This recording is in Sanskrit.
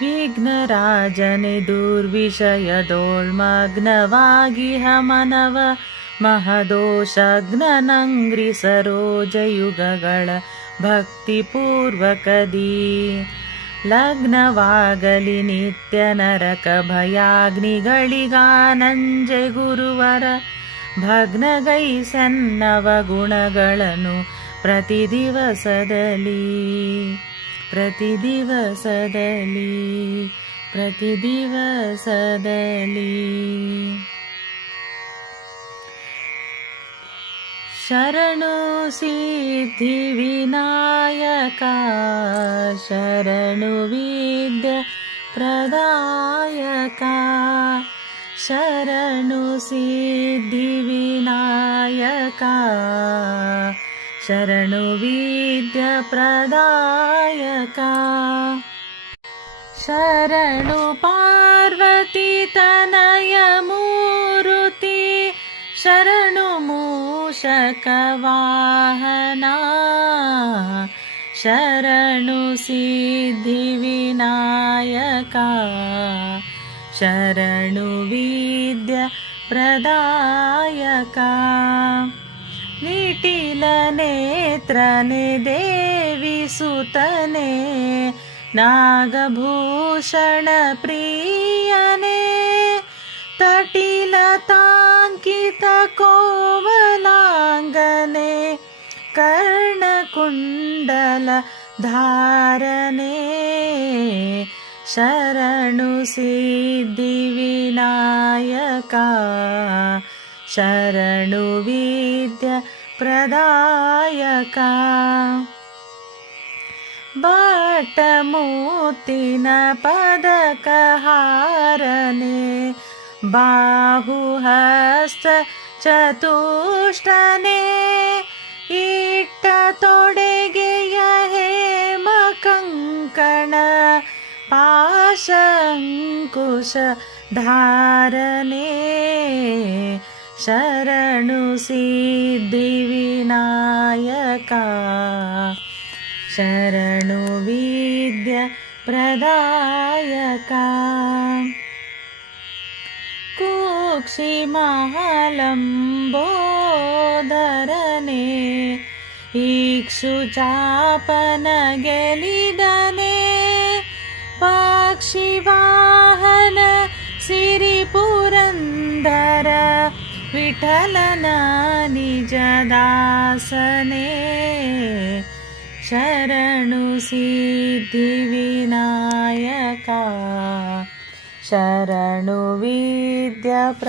विघ्नराजने दुर्विषयदोल्मग्नवागिहमनव महदोषग्नङ्ग्रि सरोजयुग भक्तिपूर्वकदी। लग्नवागलि नित्य गुरुवर भग्निगा नञ्जे भग्नगै सव गुण प्रतिदिवसली प्रतिदिवस दली प्रतिदिवसदली। शरणु सिद्धि विनायका शरणविद्य शरणोविद्यप्रदायका शरणुपार्वतीतनयमुति शरणुमूषकवाहना शरणुसिद्धिविनायका शरणुविद्यप्रदायका निटिलनेत्रनि देवि सुतने नागभूषणप्रियने तटिलताङ्कितकोवलाङ्गने कर्णकुण्डलधारणे शरणु सिद्धिविनायका शरणुविद्य प्रदायका। बट्टमूर्तिनपदकहारणे बाहुहस्त चतुष्टने ईटतोडेगेयहेमकङ्कण पाशङ्कुश धारणे शरणुसिद्धिविनायका शरणुविद्या प्रदायका। कुक्षि महलम्भो धरने इक्षु विठलन निजदासने शरणु सिद्धिविनायका शरणु विद्यप्रदायका